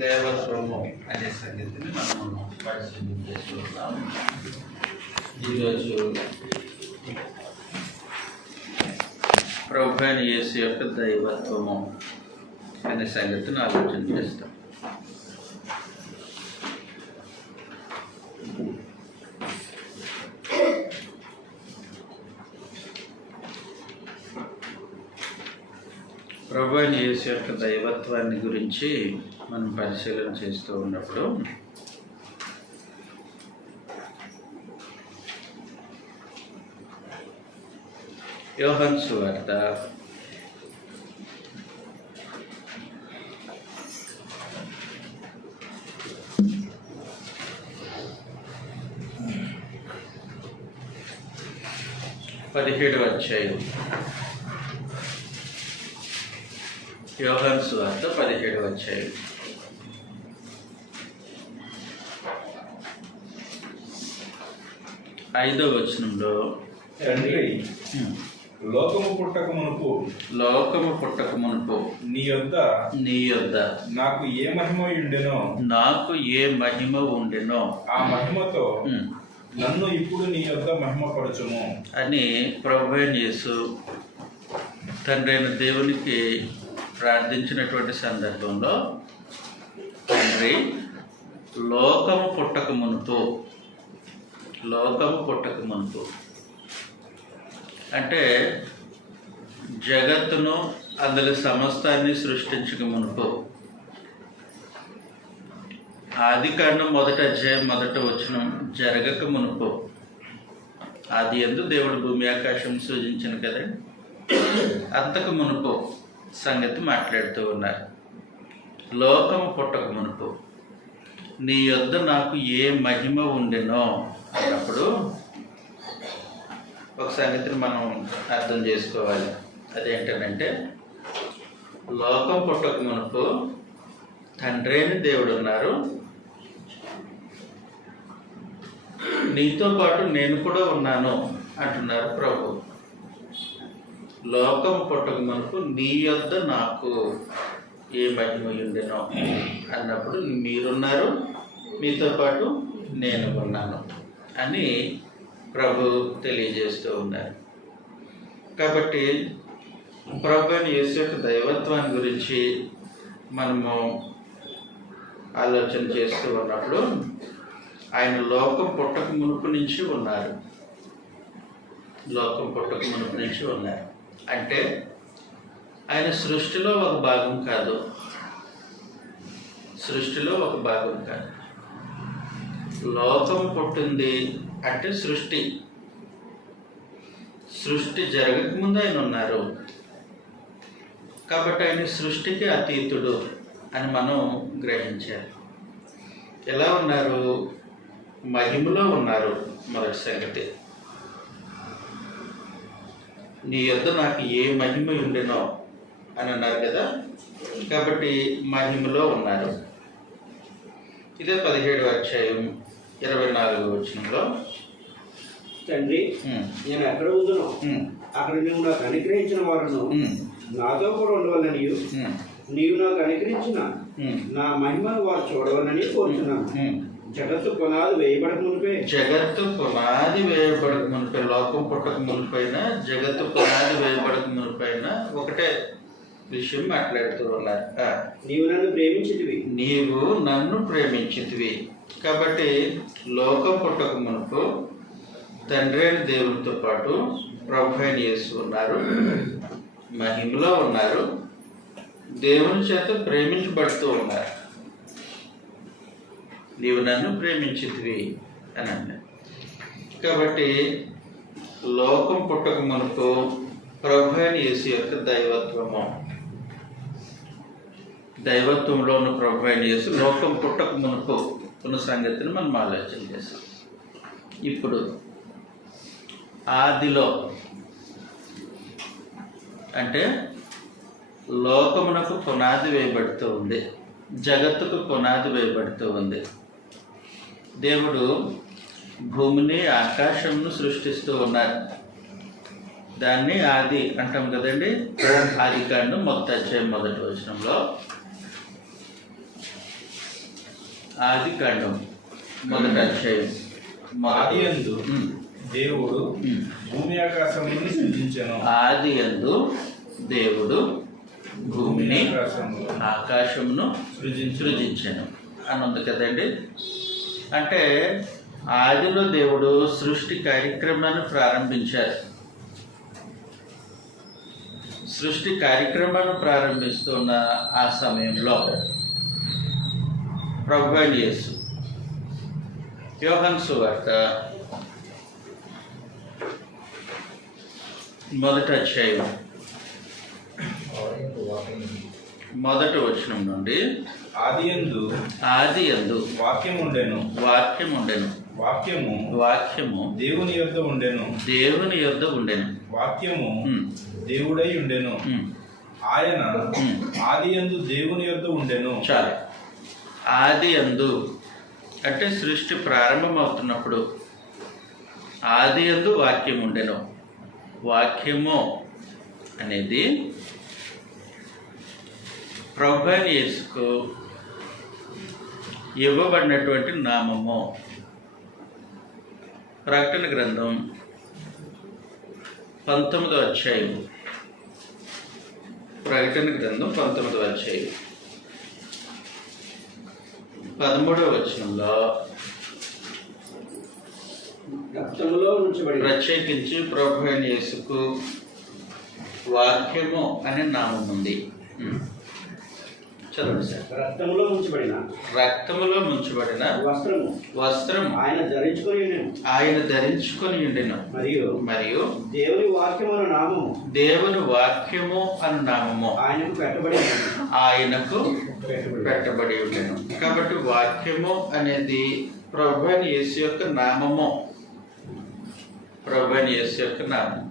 దేవత్వము అనే సంగతిని మనం పరిశీలన చేసుకుంటాం. ఈరోజు ప్రభువైన యేసు యొక్క దైవత్వము అనే సంగతిని ఆలోచన చేస్తాం. ప్రభువైన యేసు యొక్క దైవత్వాన్ని గురించి మనం పరిశీలన చేస్తూ ఉన్నప్పుడు యోహాను సువార్త 17వ అధ్యాయం. యోహాను సువార్త 17వ అధ్యాయం. ఐదవ వచనంలో, తండ్రి, లోకము పుట్టక మునుపు నీ యొద్ద నాకు ఏ మహిమ ఉండెనో ఆ మహిమతో నన్ను ఇప్పుడు నీ యొద్ద మహిమపరచుము అని ప్రభువైన యేసు తండ్రి అయిన దేవునికి ప్రార్థించినటువంటి సందర్భంలో, తండ్రి, లోకము పుట్టక మునుపు అంటే జగత్తును అందులో సమస్తాన్ని సృష్టించక మునుపు, ఆదికాండం 1వ అధ్యాయం 1వ వచనం జరగక మునుపు, ఆది యందు దేవుడు భూమి ఆకాశం సృజించను కదండి, అంతకు మునుపు సంగతి మాట్లాడుతూ ఉన్నారు. లోకము పుట్టక మునుపు నీ యొద్ద నాకు ఏ మహిమ ఉండెనో అన్నప్పుడు ఒక సంగతిని మనం అర్థం చేసుకోవాలి. అదేంటంటే, లోకం పుట్టక మునుపు తండ్రి అయిన దేవుడు ఉన్నారు, నీతో పాటు నేను కూడా ఉన్నాను అంటున్నారు ప్రభు. లోకం పుట్టక మునుపు నీ యొద్ద నాకు ఏ మహిమ ఉండెనో అన్నప్పుడు మీరున్నారు, మీతో పాటు నేను ఉన్నాను అని ప్రభు తెలియజేస్తూ ఉన్నారు. కాబట్టి ప్రభువైన యేసు యొక్క దైవత్వాన్ని గురించి మనము ఆలోచన చేస్తూ ఉన్నప్పుడు, ఆయన లోకం పుట్టక మునుపు నుంచి ఉన్నారు. అంటే ఆయన సృష్టిలో ఒక భాగం కాదు. లోకం పుట్టింది అంటే సృష్టి జరగకముందు ఆయన ఉన్నారు. కాబట్టి ఆయన సృష్టికి అతీతుడు అని మనం గ్రహించాలి. ఎలా ఉన్నారు? మహిమలో ఉన్నారు. మొదటి సంగతి, నీ యొద్ద నాకు ఏ మహిమ ఉండెనో అని అన్నారు కదా. కాబట్టి మహిమలో ఉన్నారు. ఇదే 17వ అధ్యాయం 24వ వచనంలో, తండ్రి, నేను ఎక్కడ ఉందునో అక్కడ నువ్వు నాకు అనుగ్రహించిన వారును నాతో కూడా ఉండవాలని, నీవు నాకు అనుగ్రహించిన నా మహిమను వారు చూడవాలని కోరుతున్నాను. జగత్తు పునాది వేయబడక మునిపే, లోకం పుట్టక మునిపైన, జగత్తు పునాది వేయబడక మునిపైన ఒకటే విషయం మాట్లాడుతూ ఉన్నారు. నీవు నన్ను ప్రేమించితివి. కాబట్టి లోకం పుట్టక మునుపు తండ్రి అయిన దేవునితో పాటు ప్రభువైన యేసు ఉన్నారు, మహిమలో ఉన్నారు, దేవుని చేత ప్రేమించబడుతూ ఉన్నారు. నీవు నన్ను ప్రేమించితివి అని అన్నారు. కాబట్టి లోకం పుట్టక మునుపు ప్రభువైన యేసు యొక్క దైవత్వంలో ఉన్న ప్రభువైన యేసు లోకం పుట్టక మునుపు ఉన్న సంగతిని మనం ఆలోచన చేస్తాం. ఇప్పుడు ఆదిలో అంటే లోకమునకు పునాది వేయబడుతూ ఉంది, జగత్తుకు పునాది వేయబడుతూ ఉంది. దేవుడు భూమిని ఆకాశంను సృష్టిస్తూ ఉన్నారు. దాన్ని ఆది అంటాం కదండి. ఆదికాండం 1వ అధ్యాయం 1వ వచనంలో ఆది కాండం మొదటి అధ్యాయం ఆది యందు దేవుడు భూమి ఆకాశములను సృజించెను. ఆది యందు దేవుడు భూమిని ఆకాశమును సృజించాను అని ఉంది కదండి. అంటే ఆదిలో దేవుడు సృష్టి కార్యక్రమాన్ని ప్రారంభించారు. సృష్టి కార్యక్రమాన్ని ప్రారంభిస్తున్న ఆ సమయంలో ప్రభువైన యేసు యోహాను సువార్త మొదటి అధ్యాయం మొదటి వచనం నుండి ఆది యందు వాక్యం ఉండెను. వాక్యము దేవుని యొద్ద ఉండెను. వాక్యము దేవుడై ఉండెను. ఆయన ఆది యందు దేవుని యొద్ద ఉండెను. చాలు. ఆది యందు అంటే సృష్టి ప్రారంభమవుతున్నప్పుడు ఆది యందు వాక్యం ఉండెను. వాక్యము అనేది ప్రభువైన యేసుకు ఇవ్వబడినటువంటి నామము. ప్రకటన గ్రంథం 19వ అధ్యాయం. ప్రకటన గ్రంథం 19వ అధ్యాయం 13వ వచనంలో ప్రత్యేకించి ప్రభువైన యేసుకు వాక్యము అనే నామం ఉంది. చదవండి సార్. రక్తములో ముంచబడిన వస్త్రము ఆయన ధరించుకొని ఉండెను. మరియు దేవుని వాక్యము అను నామము ఆయనకు పెట్టబడి ఉండెను. కాబట్టి వాక్యము అనేది ప్రభువైన యేసు యొక్క నామము. ప్రభువైన యేసు యొక్క నామం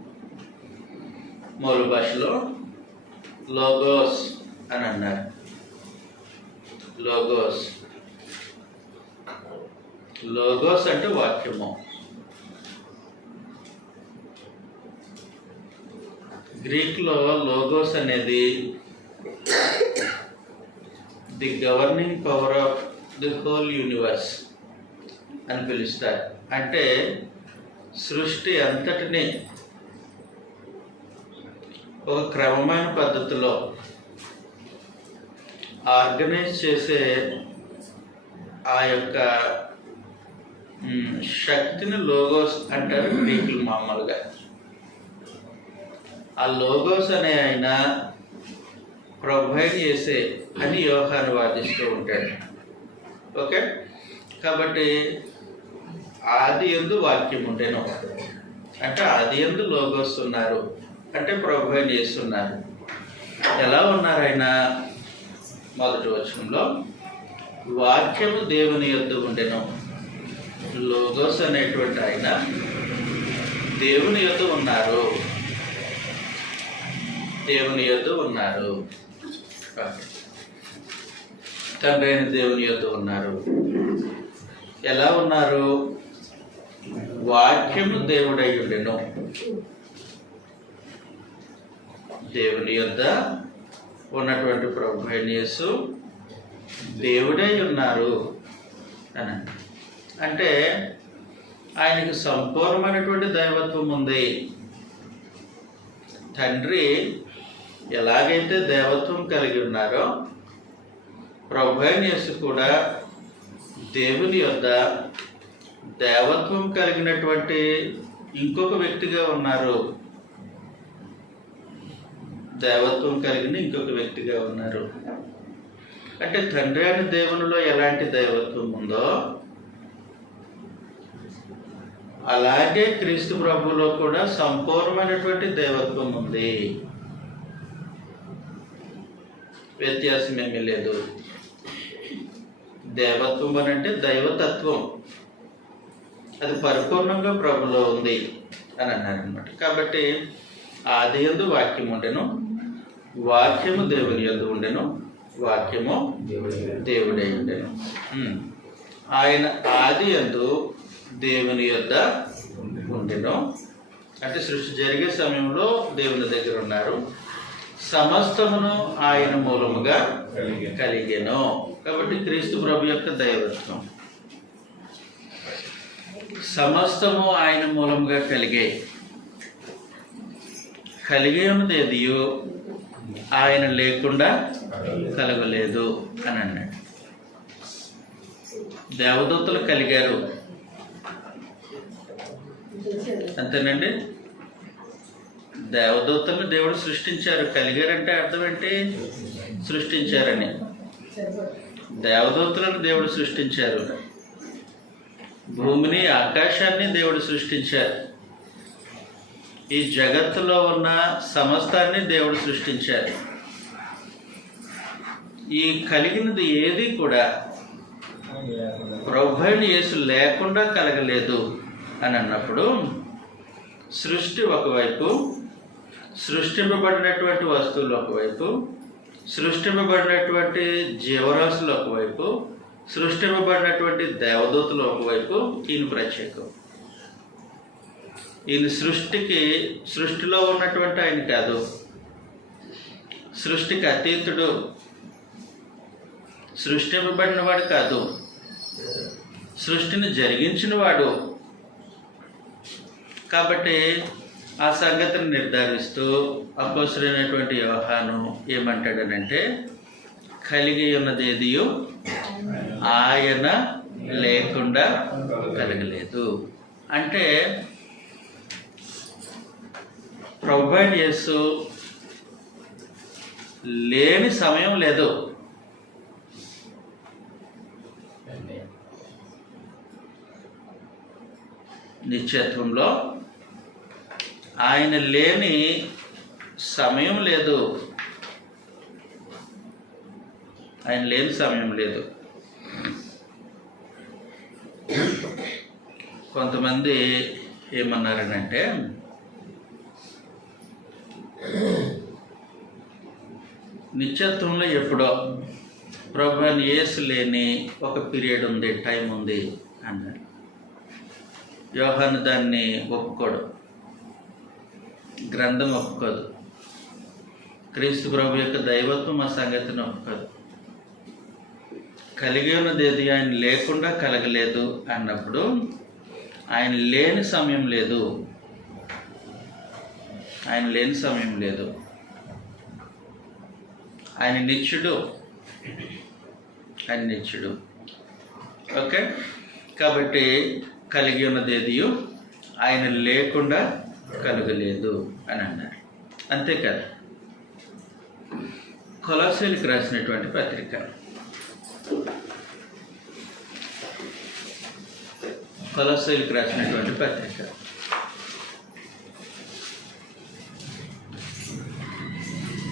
మూల భాషలో లోగోస్ అని అన్నారు. లోగోస్ అంటే వాక్యము. గ్రీక్లో లోగోస్ అనేది the governing power of the whole universe అని పిలుస్తారు. అంటే సృష్టి అంతటిని ఒక క్రమమైన పద్ధతిలో ఆర్గనైజ్ చేసే ఆ యొక్క శక్తిని లోగోస్ అంటారు గ్రీకులు మామూలుగా. ఆ లోగోస్ అనే ఆయన ప్రొవైడ్ చేసే అని యోహాను వాదిస్తూ ఉంటాడు. ఓకే, కాబట్టి ఆది యందు వాక్యం ఉండెను అంటే ఆది యందు లోగోస్ ఉన్నారు అంటే ప్రొవైడ్ చేస్తున్నారు. ఎలా ఉన్నారు ఆయన? మొదటి వచనంలో వాక్యము దేవుని యొద్ద ఉండెను. లోగోస్ అనేటువంటి ఆయన దేవుని యొద్ద ఉన్నారు. తండ్రి అయిన దేవుని యొద్ద ఉన్నారు. ఎలా ఉన్నారు? వాక్యము దేవుడై ఉండెను. దేవుని యొద్ద ఉన్నటువంటి ప్రభువైన యేసు దేవుడై ఉన్నారు అని అంటే ఆయనకు సంపూర్ణమైనటువంటి దైవత్వం ఉంది. తండ్రి ఎలాగైతే దేవత్వం కలిగి ఉన్నారో ప్రభువైన యేసు కూడా దేవుని యొద్ద దేవత్వం కలిగినటువంటి ఇంకొక వ్యక్తిగా ఉన్నారు. అంటే తండ్రి అయిన దేవునిలో ఎలాంటి దైవత్వం ఉందో అలాగే క్రీస్తు ప్రభువులో కూడా సంపూర్ణమైనటువంటి దైవత్వం ఉంది. వ్యత్యాసం ఏమీ లేదు. దేవత్వం అని అంటే దైవతత్వం, అది పరిపూర్ణంగా ప్రభులో ఉంది అని అన్నారు అనమాట. కాబట్టి ఆది యందు వాక్యం ఉండెను, వాక్యము దేవుని యందు ఉండెను, వాక్యము దేవుడై ఉండెను. ఆయన ఆది యందు దేవుని యొద్ద ఉండెను అంటే సృష్టి జరిగే సమయంలో దేవుని దగ్గర ఉన్నారు. సమస్తమును ఆయన మూలముగా కలిగెను. కాబట్టి క్రీస్తు ప్రభు యొక్క దైవత్వం సమస్తము ఆయన మూలముగా కలిగే ఉన్నది ఏదియో ఆయన లేకుండా కలగలేదు అని అన్నాడు. దేవదూతలు కలిగారు, అంతేనండి. దేవదూతలను దేవుడు సృష్టించారు. కలిగారంటే అర్థం ఏంటి? సృష్టించారని. దేవదూతలను దేవుడు సృష్టించారు. భూమిని ఆకాశాన్ని దేవుడు సృష్టించారు. ఈ జగత్తులో ఉన్న సమస్తాన్ని దేవుడు సృష్టించారు. ఈ కలిగినది ఏది కూడా ప్రభువైన యేసు లేకుండా కలగలేదు అని అన్నప్పుడు సృష్టి ఒకవైపు, సృష్టింపబడినటువంటి వస్తువులు ఒకవైపు, సృష్టింపబడినటువంటి జీవరాశులు ఒకవైపు, సృష్టింపబడినటువంటి దేవదూతలు ఒకవైపు, ఈయన ప్రత్యేకం. ఈయన సృష్టిలో ఉన్నటువంటి ఆయన కాదు, సృష్టికి అతీతుడు, సృష్టింపబడిన వాడు కాదు, సృష్టిని జరిగించిన వాడు. కాబట్టి ఆ సంగతిని నిర్ధారిస్తూ అపోస్తలుడైనటువంటి యోహాను ఏమంటాడనంటే, కలిగి ఉన్నది ఏదియో ఆయన లేకుండా కలగలేదు. అంటే ప్రభువైన యేసు లేని సమయం లేదు. నిత్యత్వంలో ఆయన లేని సమయం లేదు. ఆయన లేని సమయం లేదు. కొంతమంది ఏమన్నారనంటే, నిత్యత్వంలో ఎప్పుడో ప్రభువైన యేసు లేని ఒక పీరియడ్ ఉంది, టైం ఉంది అన్నారు. యోహాను దాన్ని ఒప్పుకోడు, గ్రంథం ఒప్పుకోదు, క్రీస్తు ప్రభు యొక్క దైవత్వం ఆ సంగతిని ఒప్పుకోదు. కలిగి ఉన్నది ఏది ఆయన లేకుండా కలగలేదు అన్నప్పుడు ఆయన లేని సమయం లేదు. ఆయన లేని సమయం లేదు. ఆయన నిత్యుడు. ఆయన నిత్యుడు. ఓకే. కాబట్టి కలిగి ఉన్నది ఏదియో ఆయన లేకుండా కలగలేదు అని అన్నారు. అంతేకాదు, కొలస్సీలకు రాసినటువంటి పత్రిక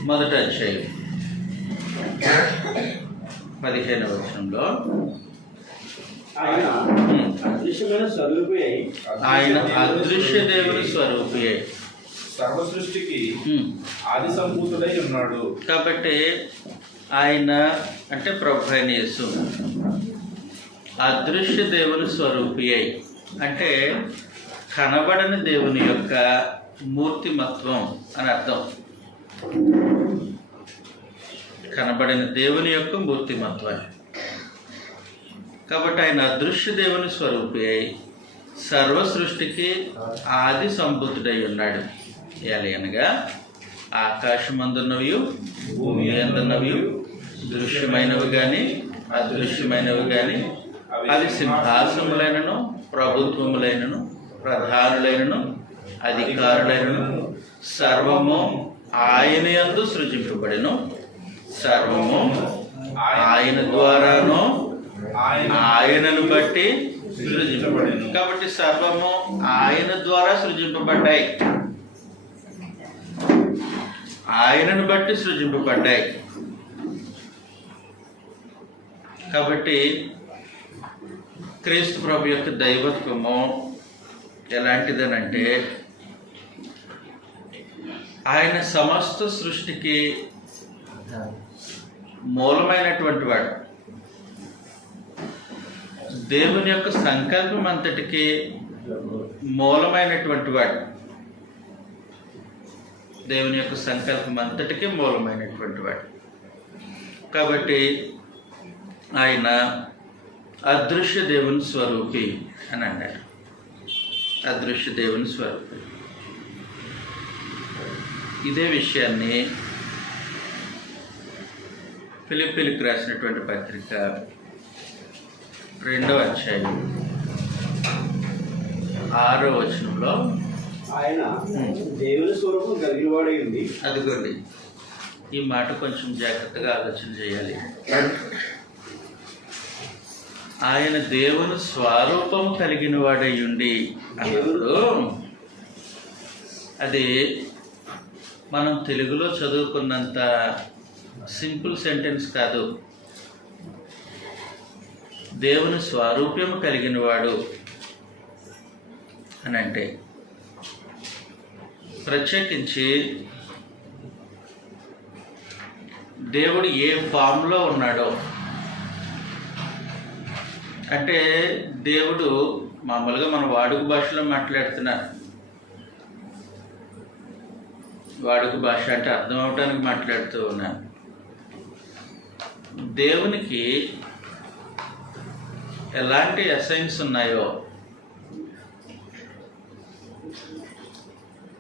మొదటి అధ్యాయం 15వ వచనంలో ఆయన అదృశ్యమైన స్వరూపి అయి, ఆయన అదృశ్య దేవుని స్వరూపి అయి సర్వ సృష్టికి ఆది సంభూతుడై ఉన్నాడు. కాబట్టి ఆయన అంటే ప్రభువైన యేసు అదృశ్య దేవుని స్వరూపి అయి అంటే కనబడని దేవుని యొక్క మూర్తిమత్వం అని అర్థం. కనబడిన దేవుని యొక్క మూర్తిమత్వం. కాబట్టి ఆయన అదృశ్య దేవుని స్వరూపి అయి సర్వ సృష్టికి ఆది సంభూతుడై ఉన్నాడు. ఎలాగనగా ఆకాశమందున్నవి, భూమి అందున్నవి, దృశ్యమైనవి కానీ అదృశ్యమైనవి కానీ, అది సింహాసములైనను, ప్రభుత్వములైనను, ప్రధానులైనను, అధికారులైనను, సర్వము ఆయన యందు సృజింపబడెను. సర్వము ఆయన ద్వారాను ఆయనను బట్టి సృజింపబడెను. కాబట్టి సర్వము ఆయన ద్వారా సృజింపబడ్డాయి, ఆయనను బట్టి సృజింపబడ్డాయి. కాబట్టి క్రీస్తు ప్రభు యొక్క దైవత్వము ఎలాంటిదనంటే, ఆయన సమస్త సృష్టికి మూలమైనటువంటి వాడు. దేవుని యొక్క సంకల్పం అంతటికి మూలమైనటువంటి వాడు. దేవుని యొక్క సంకల్పం అంతటికీ మూలమైనటువంటి వాడు. కాబట్టి ఆయన అదృశ్య దేవుని స్వరూపి అని అన్నాడు. అదృశ్య దేవుని స్వరూపి. ఇదే విషయాన్ని ఫిలిప్పీలకు రాసినటువంటి పత్రిక 2వ అధ్యాయం 6వ వచనంలో ఆయన దేవుని స్వరూపం కలిగిన వాడై ఉంది. అదిగోండి, ఈ మాట కొంచెం జాగ్రత్తగా ఆలోచన చేయాలి. ఆయన దేవుని స్వరూపం కలిగిన వాడై ఉండి అన్నప్పుడు అది మనం తెలుగులో చదువుకున్నంత సింపుల్ సెంటెన్స్ కాదు. దేవుని స్వరూప్యం కలిగిన వాడు అని అంటే ప్రత్యేకించి దేవుడు ఏ ఫామ్లో ఉన్నాడో, అంటే దేవుడు మామూలుగా మన వాడుక భాషలో మాట్లాడుతున్నారు. వాడుక భాష అంటే అర్థం అవటానికి మాట్లాడుతూ ఉన్నాను. దేవునికి ఎలాంటి అసైన్స్ ఉన్నాయో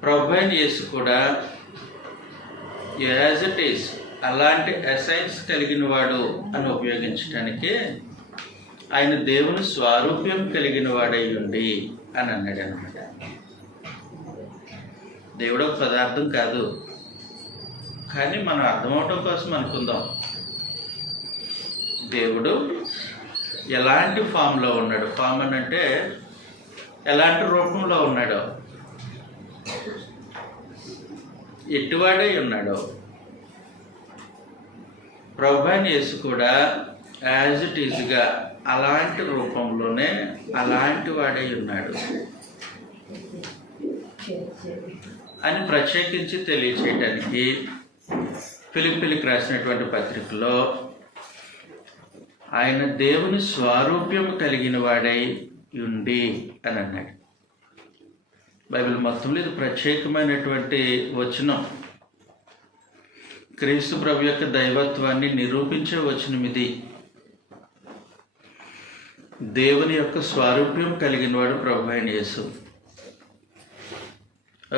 ప్రభువైన యేసు కూడా యాజ్ ఇట్ ఈస్ అలాంటి అసైన్స్ కలిగిన వాడు అని ఉపయోగించడానికి ఆయన దేవుని స్వారూప్యం కలిగిన వాడై ఉండి అని అన్నాడు అనమాట. దేవుడు ఒక పదార్థం కాదు, కానీ మనం అర్థమవటం కోసం అనుకుందాం. దేవుడు ఎలాంటి ఫామ్లో ఉన్నాడు, ఫామ్ అని అంటే ఎలాంటి రూపంలో ఉన్నాడో, ఎటువాడై ఉన్నాడో ప్రభువైన యేసు కూడా యాజ్ ఇట్ ఈజ్గా అలాంటి రూపంలోనే అలాంటి వాడై ఉన్నాడు అని ప్రత్యేకించి తెలియచేయటానికి ఫిలిప్పీలకు రాసినటువంటి పత్రికలో ఆయన దేవుని స్వారూప్యం కలిగిన వాడై ఉండి అని అన్నాడు. బైబిల్ మొత్తంలో ఇది ప్రత్యేకమైనటువంటి వచనం. క్రీస్తు ప్రభు యొక్క దైవత్వాన్ని నిరూపించే వచనం ఇది. దేవుని యొక్క స్వారూప్యం కలిగిన వాడు ప్రభువైన యేసు.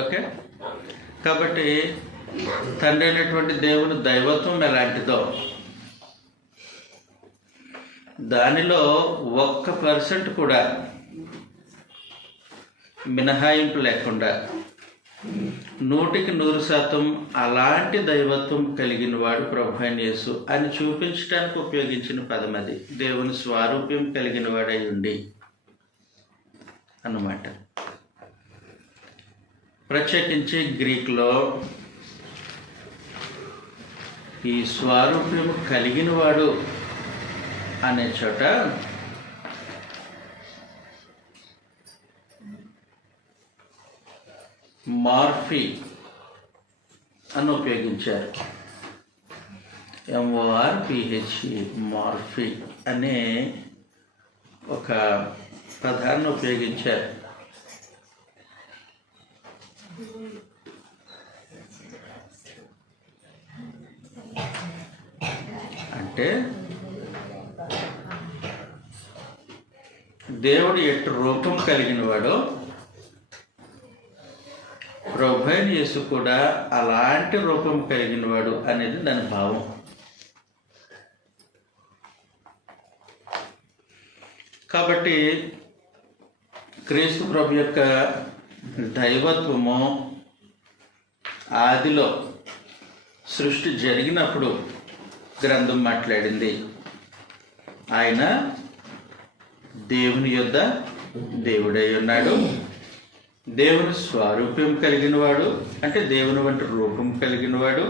ఓకే, కాబట్టి తండ్రి అయినటువంటి దేవుని దైవత్వం ఎలాంటిదో దానిలో 1% కూడా మినహాయింపు లేకుండా 100% అలాంటి దైవత్వం కలిగిన వాడు ప్రభువైన యేసు అని చూపించడానికి ఉపయోగించిన పదం అది. దేవుని స్వారూప్యం కలిగిన వాడై ఉండి అన్నమాట. ప్రత్యేకించి గ్రీకులో ఈ స్వారూప్యం కలిగిన వాడు అనే చోట మార్ఫీ అని ఉపయోగించారు. MORPHE, మార్ఫీ అనే ఒక పదాన్ని ఉపయోగించారు. అంటే దేవుడు ఎటు రూపం కలిగిన వాడో ప్రభువైన యేసు కూడా అలాంటి రూపం కలిగిన వాడు అనేది దాని భావం. కాబట్టి క్రీస్తు ప్రభు యొక్క దైవత్వము ఆదిలో సృష్టి జరిగినప్పుడు గ్రంథం మాట్లాడింది. ఆయన దేవుని యొద్ద దేవుడై ఉన్నాడు, దేవుని స్వారూప్యం కలిగిన వాడు, అంటే దేవుని వంటి రూపం కలిగిన వాడు.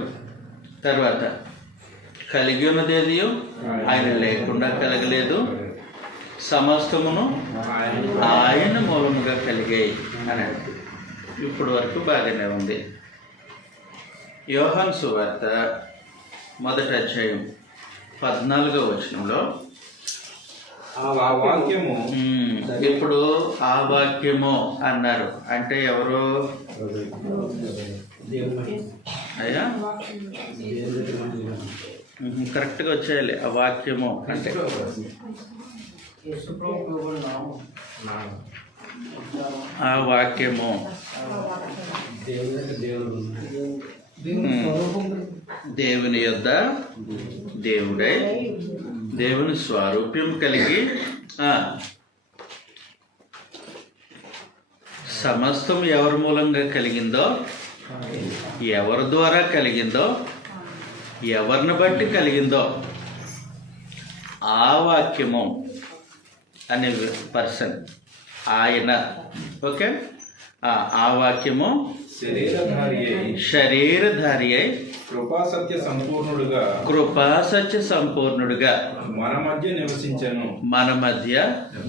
తర్వాత కలిగి ఉన్నదేది ఆయన లేకుండా కలగలేదు, సమస్తమును ఆయన మూలముగా కలిగాయి అని. ఇప్పుడు వరకు బాగానే ఉంది. యోహాను సువార్త 1వ అధ్యాయం 14వ వచనంలో ఆ వాక్యము, ఇప్పుడు ఆ వాక్యము అన్నారు అంటే ఎవరు? దేవుని మహిమ. అయ్యా దేవుని దగ్గర మహిమ. కరెక్ట్గా వచ్చేయాలి ఆ వాక్యము అంటే ఆ వాక్యము దేవుని దగ్గర దేవుడు ఉన్నాడు. దేవుని యొద్ద దేవుడై దేవుని స్వరూప్యం కలిగి సమస్తం ఎవరి మూలంగా కలిగిందో, ఎవరి ద్వారా కలిగిందో, ఎవరిని బట్టి కలిగిందో ఆ వాక్యము అనే పర్సన్ ఆయన. ఓకే, ఆ వాక్యము శరీరధారి అయి కృపాసత్య సంపూర్ణుడుగా మన మధ్య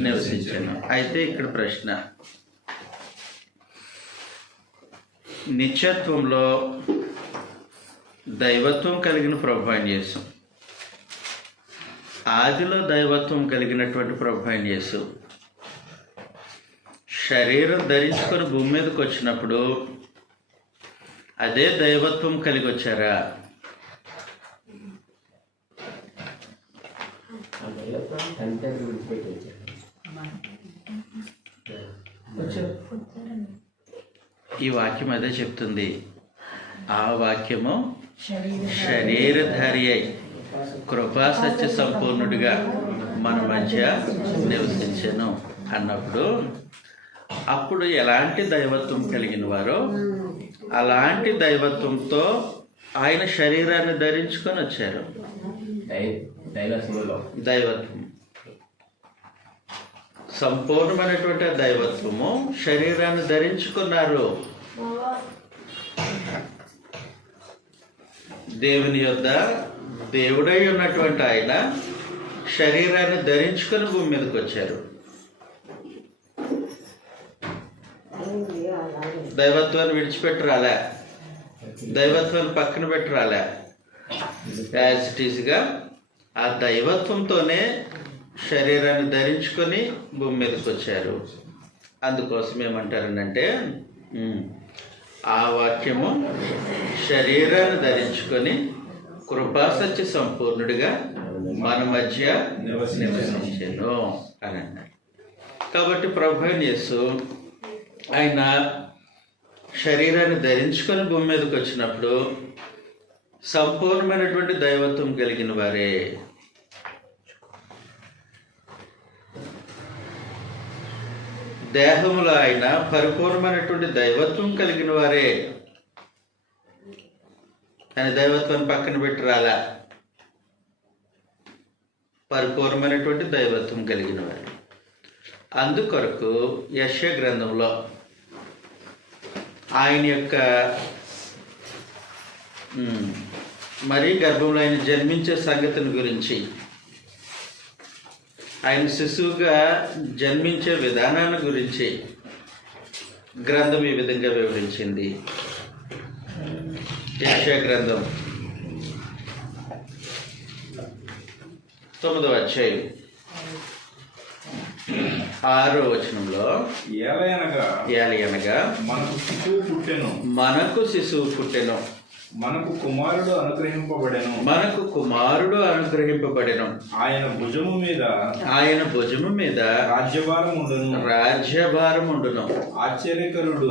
నివసించను. అయితే ఇక్కడ ప్రశ్న, నిత్యత్వంలో దైవత్వం కలిగిన ప్రభు అయిన యేసు, ఆదిలో దైవత్వం కలిగినటువంటి ప్రభు అయిన యేసు శరీరం ధరించుకొని భూమి మీదకి వచ్చినప్పుడు అదే దైవత్వం కలిగి వచ్చారా? ఈ వాక్యం అదే చెప్తుంది. ఆ వాక్యము శరీరధారి అయి కృపా సత్య సంపూర్ణుడిగా మన మధ్య నివసించెను అన్నప్పుడు, అప్పుడు ఎలాంటి దైవత్వం కలిగిన వారో అలాంటి దైవత్వంతో ఆయన శరీరాన్ని ధరించుకొని వచ్చారు. దైవత్వం సంపూర్ణమైనటువంటి దైవత్వము శరీరాన్ని ధరించుకున్నారు. దేవుని యొద్ద దేవుడై ఉన్నటువంటి ఆయన శరీరాన్ని ధరించుకొని భూమి మీదకి వచ్చారు. దైవత్వాన్ని విడిచిపెట్టి రాలే, దైవత్వాన్ని పక్కన పెట్టి రాలే. యాజ్ ఇట్ ఈస్గా ఆ దైవత్వంతోనే శరీరాన్ని ధరించుకొని భూమి మీదకి వచ్చారు. అందుకోసం ఏమంటారనంటే, ఆ వాక్యము శరీరాన్ని ధరించుకొని కృపాసత్య సంపూర్ణుడిగా మన మధ్య నివసించెను అని అన్నారు. కాబట్టి ప్రభువైన యేసు ఆయన శరీరాన్ని ధరించుకొని భూమి మీదకి వచ్చినప్పుడు సంపూర్ణమైనటువంటి దైవత్వం కలిగిన వారే. దేహములో ఆయన పరిపూర్ణమైనటువంటి దైవత్వం కలిగిన వారే. ఆయన దైవత్వాన్ని పక్కన పెట్టి రాలా, పరిపూర్ణమైనటువంటి దైవత్వం కలిగిన వారు. అందుకొరకు యెషయా గ్రంథంలో ఆయన యొక్క మరీ గర్భంలో ఆయన జన్మించే సంగతిని గురించి, ఆయన శిశువుగా జన్మించే విధానాన్ని గురించి గ్రంథం ఈ విధంగా వివరించింది. యెషయా గ్రంథం 9వ అధ్యాయం 6వ వచనంలో, ఏలయనగా మనకు శిశువు పుట్టెను, మనకు కుమారుడు అనుగ్రహింపబడెను, ఆయన భుజము మీద రాజ్యభారం ఉండును. ఆశ్చర్యకరుడు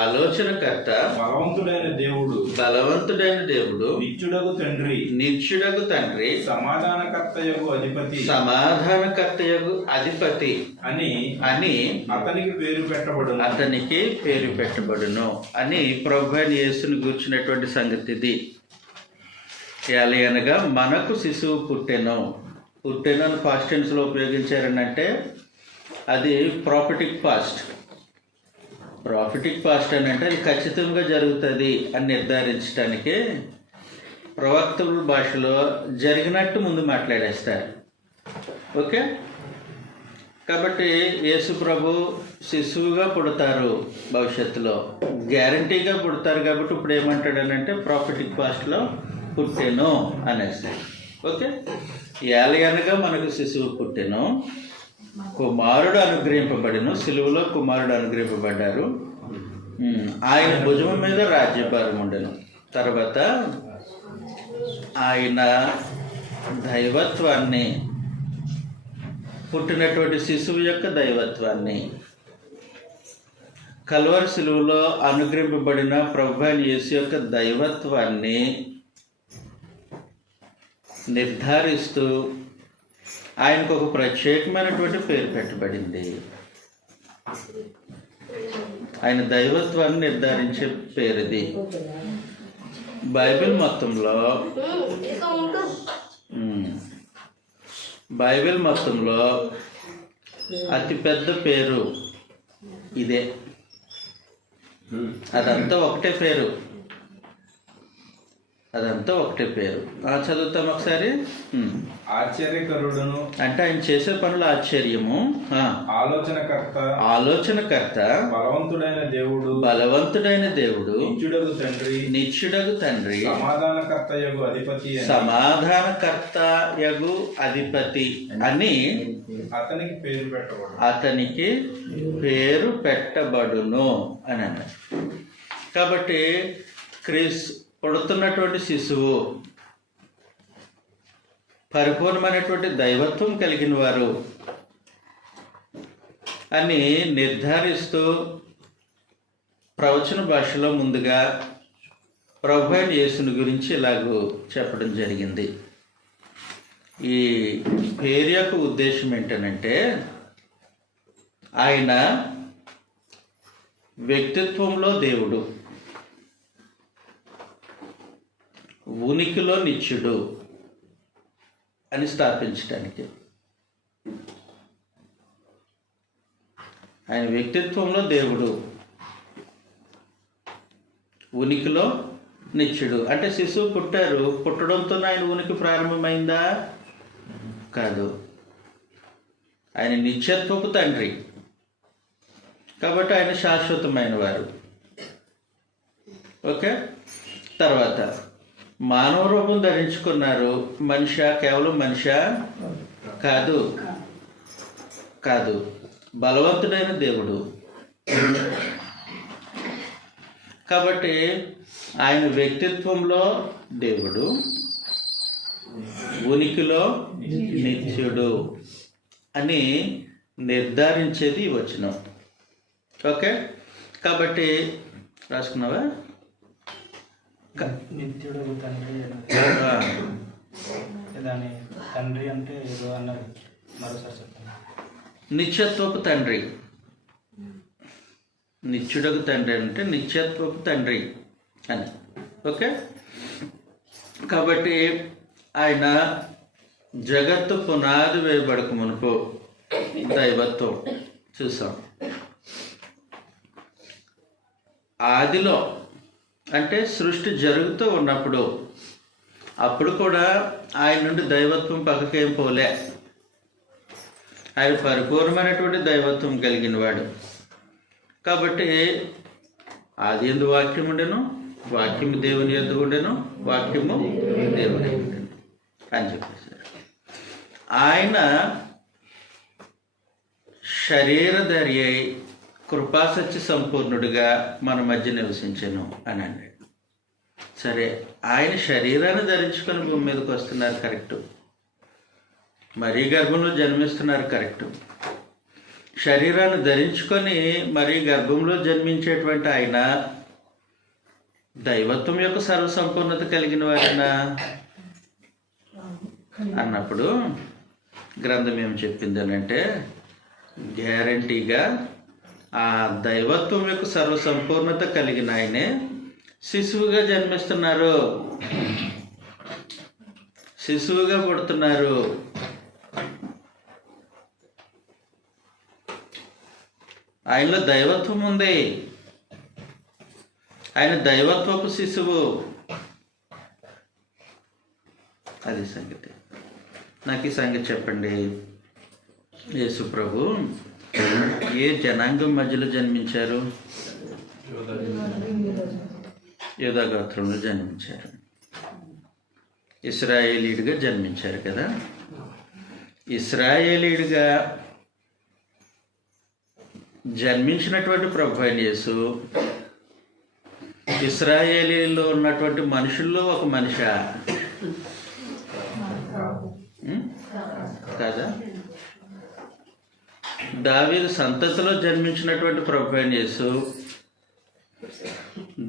ఆలోచనకర్త బలవంతుడైన దేవుడు నిత్యుడగు తండ్రి సమాధానకర్తయగు అధిపతి అని అతనికి పేరు పెట్టబడును అని ప్రభువైన యేసుని గూర్చినటువంటి సంగతి ఇది. అనగా మనకు శిశువు పుట్టెను అని పాస్ట్ టెన్స్లో ఉపయోగించారనంటే అది ప్రాఫిటిక్ పాస్ట్ అని అంటే అది ఖచ్చితంగా జరుగుతుంది అని నిర్ధారించడానికి ప్రవక్తల భాషలో జరిగినట్టు ముందు మాట్లాడేస్తారు. ఓకే, కాబట్టి యేసు ప్రభు శిశువుగా పుడతారు, భవిష్యత్తులో గ్యారంటీగా పుడతారు. కాబట్టి ఇప్పుడు ఏమంటాడనంటే ప్రాఫిటిక్ పాస్ట్లో పుట్టెను అనేస్తాడు. ఓకే, అనగా మనకు శిశువు పుట్టెను, కుమారుడు అనుగ్రహింపబడెను, సిలువలో కుమారుడు అనుగ్రహింపబడ్డారు, ఆయన భుజం మీద రాజ్యభారం ఉండెను. తర్వాత ఆయన దైవత్వాన్ని, పుట్టినటువంటి శిశువు యొక్క దైవత్వాన్ని, కల్వరి శిలువలో అనుగ్రహింపబడిన ప్రభువైన యేసు యొక్క దైవత్వాన్ని నిర్ధారిస్తూ ఆయనకు ఒక ప్రత్యేకమైనటువంటి పేరు పెట్టబడింది. ఆయన దైవత్వాన్ని నిర్ధారించే పేరుది. బైబిల్ మొత్తంలో అతిపెద్ద పేరు ఇదే. అదంతా ఒకటే పేరు. చదువుతాం ఒకసారి. ఆశ్చర్యకరుడును అంటే ఆయన చేసే పనులు ఆశ్చర్యము, ఆలోచనకర్త, బలవంతుడైన దేవుడు, నిత్యుడగు తండ్రి, సమాధానకర్తయగు అధిపతి అని అతనికి పేరు పెట్టబడును అని అన్నారు. కాబట్టి పుడుతున్నటువంటి శిశువు పరిపూర్ణమైనటువంటి దైవత్వం కలిగిన వారు అని నిర్ధారిస్తూ ప్రవచన భాషలో ముందుగా ప్రభువైన యేసుని గురించి ఇలాగూ చెప్పడం జరిగింది. ఈ పేరు యొక్క ఉద్దేశం ఏంటనంటే, ఆయన వ్యక్తిత్వంలో దేవుడు, ఉనికిలో నిత్యుడు అని స్థాపించడానికి. ఆయన వ్యక్తిత్వంలో దేవుడు, ఉనికిలో నిత్యుడు. అంటే శిశువు పుట్టడంతో ఆయన ఉనికి ప్రారంభమైందా? కాదు. ఆయన నిత్యత్వపు తండ్రి కాబట్టి ఆయన శాశ్వతమైన వారు. ఓకే. తర్వాత మానవ రూపం ధరించుకున్నారు. కేవలం మనిషి కాదు, బలవంతుడైన దేవుడు. కాబట్టి ఆయన వ్యక్తిత్వంలో దేవుడు, ఉనికిలో నిత్యుడు అని నిర్ధారించేది ఈ వచనం. ఓకే. కాబట్టి రాసుకున్నావా? నిత్యుడు తండ్రి దాని తండ్రి అంటే ఏదో అన్నది, మరోసారి చెప్పండి. నిత్యత్వపు తండ్రి, నిత్యుడకు తండ్రి అంటే నిత్యత్వపు తండ్రి అని. ఓకే. కాబట్టి ఆయన జగత్తు పునాది వేయబడక మునుపు దైవత్వం చూసాం. ఆదిలో అంటే సృష్టి జరుగుతూ ఉన్నప్పుడు అప్పుడు కూడా ఆయన నుండి దైవత్వం పక్కకేం పోలే. ఆయన పరిపూర్ణమైనటువంటి దైవత్వం కలిగిన వాడు. కాబట్టి ఆది యందు వాక్యం ఉండెను, వాక్యము దేవుని యందు ఉండెను, వాక్యము దేవుని ఉండెను అని చెప్పేశారు. ఆయన శరీరధారి అయి కృపాసత్య సంపూర్ణుడిగా మన మధ్య నివసించను అని అన్నాడు. సరే, ఆయన శరీరాన్ని ధరించుకొని భూమి మీదకి వస్తున్నారు, కరెక్టు. మరీ గర్భంలో జన్మిస్తున్నారు, కరెక్టు. శరీరాన్ని ధరించుకొని మరీ గర్భంలో జన్మించేటువంటి ఆయన దైవత్వం యొక్క సర్వసంపూర్ణత కలిగిన వారైనా అన్నప్పుడు గ్రంథం ఏం చెప్పింది అంటే, గ్యారంటీగా ఆ దైవత్వం యొక్క సర్వసంపూర్ణత కలిగిన ఆయనే శిశువుగా జన్మిస్తున్నారు, శిశువుగా పుడుతున్నారు. ఆయనలో దైవత్వం ఉంది. ఆయన దైవత్వపు శిశువు. అది సంగతి. నాకు ఈ సంగతి చెప్పండి. యేసు ప్రభు ఏ జనాంగం మధ్యలో జన్మించారు? యూదా గోత్రంలో జన్మించారు. ఇశ్రాయేలీయుడిగా జన్మించారు కదా. ఇశ్రాయేలీయుడిగా జన్మించినటువంటి ప్రభు అయిన యేసు ఇశ్రాయేలీలో ఉన్నటువంటి మనుషుల్లో ఒక మనిషా? కాదా? దావీదు సంతతిలో జన్మించినటువంటి ప్రభువైన యేసు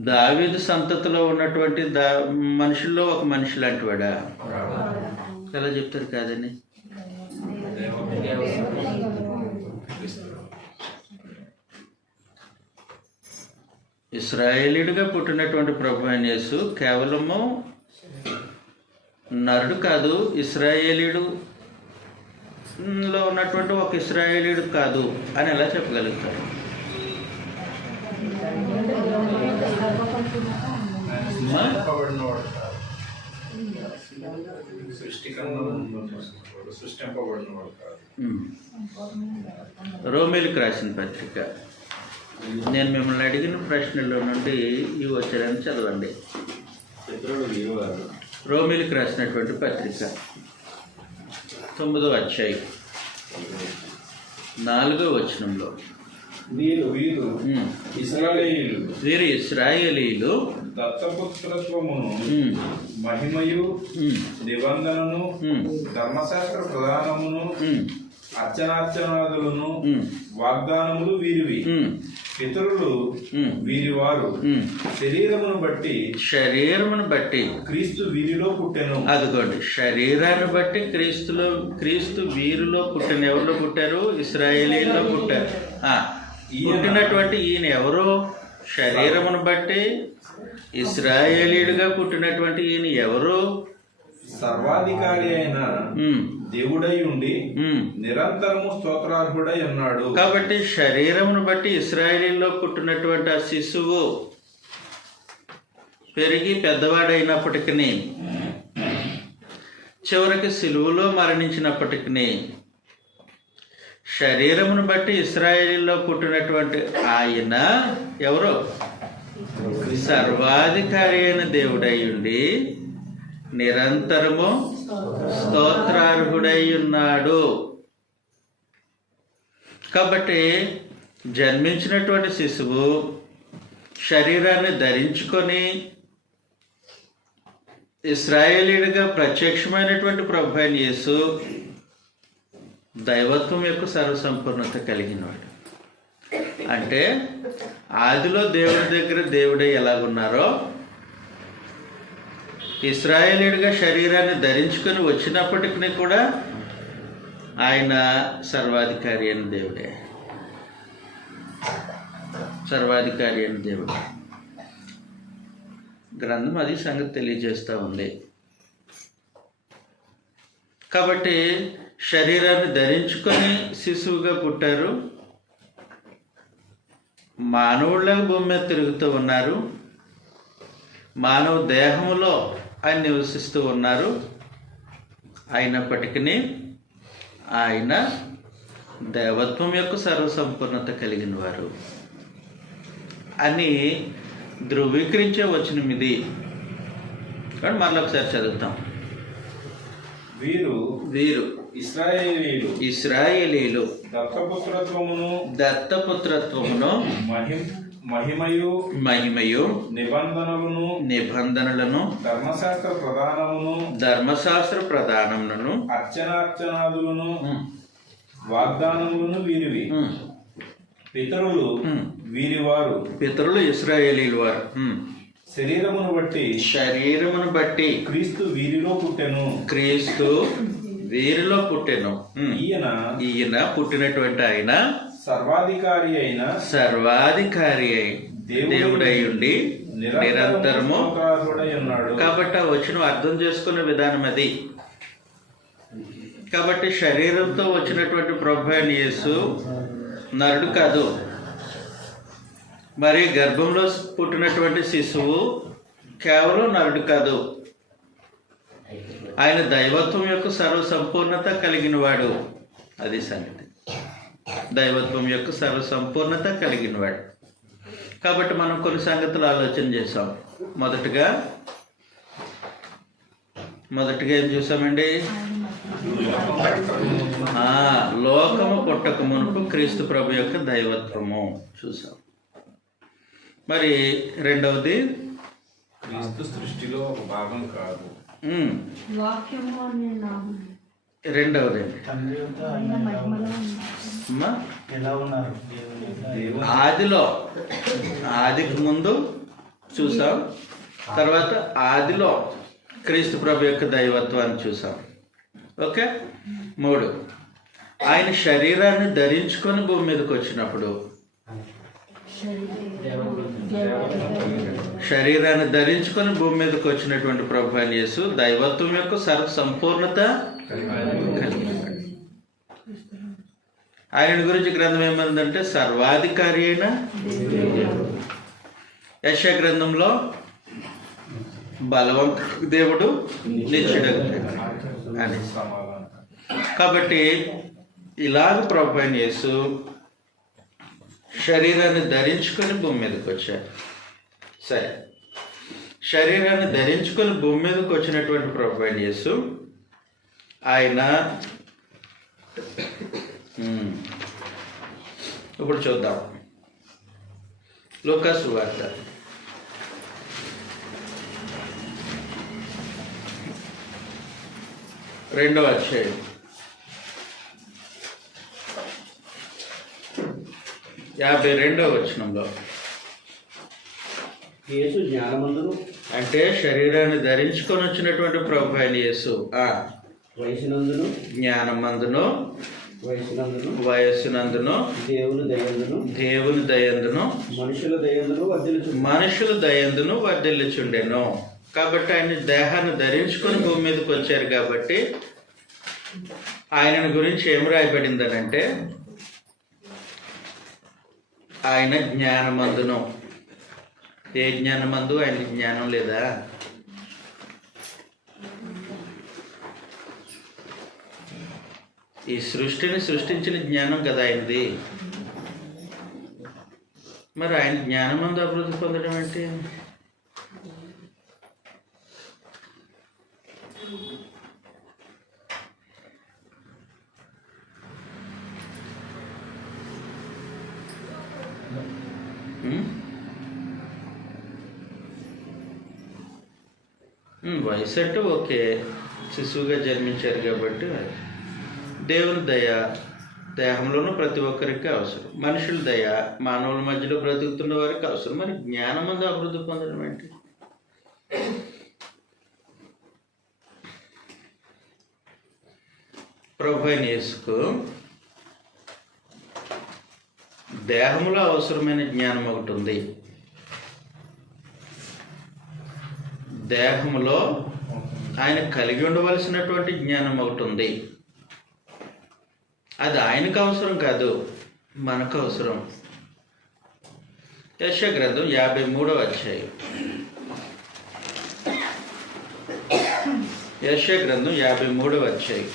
దావీదు సంతతిలో ఉన్నటువంటి మనుషుల్లో ఒక మనిషి లాంటి వాడా? ఎలా చెప్తారు కాదని? ఇశ్రాయేలీయుడిగా పుట్టినటువంటి ప్రభువైన యేసు కేవలము నరుడు కాదు, ఇశ్రాయేలీయుడు లో ఉన్నటువంటి ఒక ఇశ్రాయేలీయుడు కాదు అని ఎలా చెప్పగలుగుతారు? రోమేలుకు రాసిన పత్రిక, నేను మిమ్మల్ని అడిగిన ప్రశ్నల్లో నుండి ఈ వచ్చారని చదవండి. రోమేలుకు రాసినటువంటి పత్రిక 9వ అధ్యాయం 4వ వచనంలో వీరు ఇశ్రాయేలీయులు దత్తపుత్రత్వమును మహిమయు నిబంధనను ధర్మశాస్త్ర ప్రధానమును అర్చనార్చనాదులను వాగ్దానములు వీరివి. పితరులు వీరివారు శరీరమును బట్టి క్రీస్తు వీరిలో పుట్టెను. అదిగోండి, శరీరాన్ని బట్టి క్రీస్తు వీరిలో పుట్టిన. ఎవరిలో పుట్టారు? ఇశ్రాయేలీలో పుట్టారు. పుట్టినటువంటి ఈయన ఎవరు? శరీరమును బట్టి ఇశ్రాయేలీయుడిగా పుట్టినటువంటి ఈయన ఎవరు? సర్వాధికారి అయిన దేవుడై ఉండి నిరంతరము స్తోత్రార్హుడై ఉన్నాడు. కాబట్టి శరీరమును బట్టి ఇశ్రాయేలీలో పుట్టినటువంటి ఆ శిశువు పెరిగి పెద్దవాడైనప్పటికీ, చివరికి సిలువలో మరణించినప్పటికీ, శరీరమును బట్టి ఇశ్రాయేలీలో పుట్టినటువంటి ఆయన ఎవరో సర్వాధికారి అయిన దేవుడై ఉండి నిరంతరము స్తోత్రార్హుడై ఉన్నాడు. కాబట్టి జన్మించినటువంటి శిశువు శరీరాన్ని ధరించుకొని ఇశ్రాయేలీయుడిగా ప్రత్యక్షమైనటువంటి ప్రభువైన యేసు దైవత్వం యొక్క సర్వసంపూర్ణత కలిగినవాడు. అంటే ఆదిలో దేవుడి దగ్గర దేవుడే ఎలాగున్నారో, ఇశ్రాయేలీయుడిగా శరీరాన్ని ధరించుకొని వచ్చినప్పటికీ కూడా ఆయన సర్వాధికారి అయిన దేవుడే. సర్వాధికారి అయిన దేవుడు. గ్రంథం అది సంగతి తెలియజేస్తూ ఉంది. కాబట్టి శరీరాన్ని ధరించుకొని శిశువుగా పుట్టారు. మానవుళ్ళగా భూమి మీద తిరుగుతూ ఉన్నారు. మానవ దేహములో ఆయన నివసిస్తూ ఉన్నారు. అయినప్పటికీ ఆయన దేవత్వం యొక్క సర్వసంపూర్ణత కలిగిన వారు అని ధృవీకరించే వచనం ఇది. కానీ మరొకసారి చదువుతాం. వీరు ఇశ్రాయేలీయులు దత్తపుత్రత్వమును మహిమయు నిబంధనలను ధర్మశాస్త్ర ప్రధానములను అర్చనార్చనాదులను వాగ్దానములను వీరివి. పితరులు ఇశ్రాయేలీయుల వారు శరీరమును బట్టి క్రీస్తు వీరిలో పుట్టెను. ఈయన పుట్టినటువంటి ఆయన సర్వాధికారి అయిన దేవుడై ఉండి నిరంతరము. కాబట్టి ఆ వచ్చిన అర్థం చేసుకునే విధానం అది. కాబట్టి శరీరంతో వచ్చినటువంటి ప్రభువైన యేసు నరుడు కాదు. మరి గర్భంలో పుట్టినటువంటి శిశువు కేవలం నరుడు కాదు. ఆయన దైవత్వం యొక్క సర్వసంపూర్ణత కలిగిన వాడు. అది సంగతి. దైవత్వం యొక్క సర్వసంపూర్ణత కలిగిన వాడు. కాబట్టి మనం కొన్ని సంగతులు ఆలోచన చేసాం. మొదటగా ఏం చూసామండి? లోకము పుట్టక మునుపు క్రీస్తు ప్రభు యొక్క దైవత్వము చూసాం. మరి రెండవది క్రీస్తు సృష్టిలో ఒక భాగం కాదు. వాక్యము అనే నామం రెండవదండి తండ్రి యొక్క ఆయన మహిమలో ఉన్నారు. అమ్మా, ఎలా ఉన్నారు దేవుని ఆదిలో ఆదికి ముందు చూసాం, తర్వాత ఆదిలో క్రీస్తు ప్రభు యొక్క దైవత్వాన్ని చూసాం. ఓకే. 3, ఆయన శరీరాన్ని ధరించుకొని భూమి మీదకి వచ్చినప్పుడు, శరీరాన్ని ధరించుకొని భూమి మీదకి వచ్చినటువంటి ప్రభు అయిన యేసు దైవత్వం యొక్క సంపూర్ణత కలిగినవాడు. ఆయన గురించి గ్రంథం ఏమందంటే సర్వాధికారి అయిన దేవుడు. యెషయా గ్రంథంలో బలవంత దేవుడు నిత్యుడగు అని. సమాధానం. కాబట్టి ఇలాగ ప్రభు అయిన యేసు శరీరాన్ని ధరించుకొని భూమి మీదకి వచ్చారు. సరే, శరీరాన్ని ధరించుకొని భూమి మీదకి వచ్చినటువంటి ప్రభు అయిన యేసు ఆయన ఇప్పుడు చూద్దాం లూకా సువార్త 2వ అధ్యాయం 52వ వచనంలో, యేసు జ్ఞానమందును అంటే శరీరాన్ని ధరించుకొని వచ్చినటువంటి ప్రభు అయిన యేసు వయసునందును జ్ఞానమందును వయసునందును దేవుని దయందును మనుషుల దయందును వర్ధిల్లుచుండెను. కాబట్టి ఆయన దేహాన్ని ధరించుకొని భూమి మీదకి వచ్చారు. కాబట్టి ఆయన గురించి ఏం రాయబడిందనంటే ఆయన జ్ఞానమందును. ఏ జ్ఞానమందు? ఆయనకి జ్ఞానం లేదా? ఈ సృష్టిని సృష్టించిన జ్ఞానం కదా ఆయనది. మరి ఆయన జ్ఞానమందు అభివృద్ధి పొందడం ఏంటి? వయసు అంటే ఓకే, శిశువుగా జన్మించారు కాబట్టి. దేవుని దయ దేహంలోనూ ప్రతి ఒక్కరికి అవసరం. మనుషుల దయ మానవుల మధ్యలో బ్రతుకుతున్న వారికి అవసరం. మరి జ్ఞానమందు అభివృద్ధి పొందడం ఏంటి? ప్రభు అయిన యేసుకు దేహంలో అవసరమైన జ్ఞానం ఒకటి ఉంది. దేహంలో ఆయన కలిగి ఉండవలసినటువంటి జ్ఞానం ఒకటి ఉంది. అది ఆయనకు అవసరం కాదు, మనకు అవసరం. యెషయా గ్రంథం 53వ అధ్యాయం. యెషయా గ్రంథం 53వ అధ్యాయం.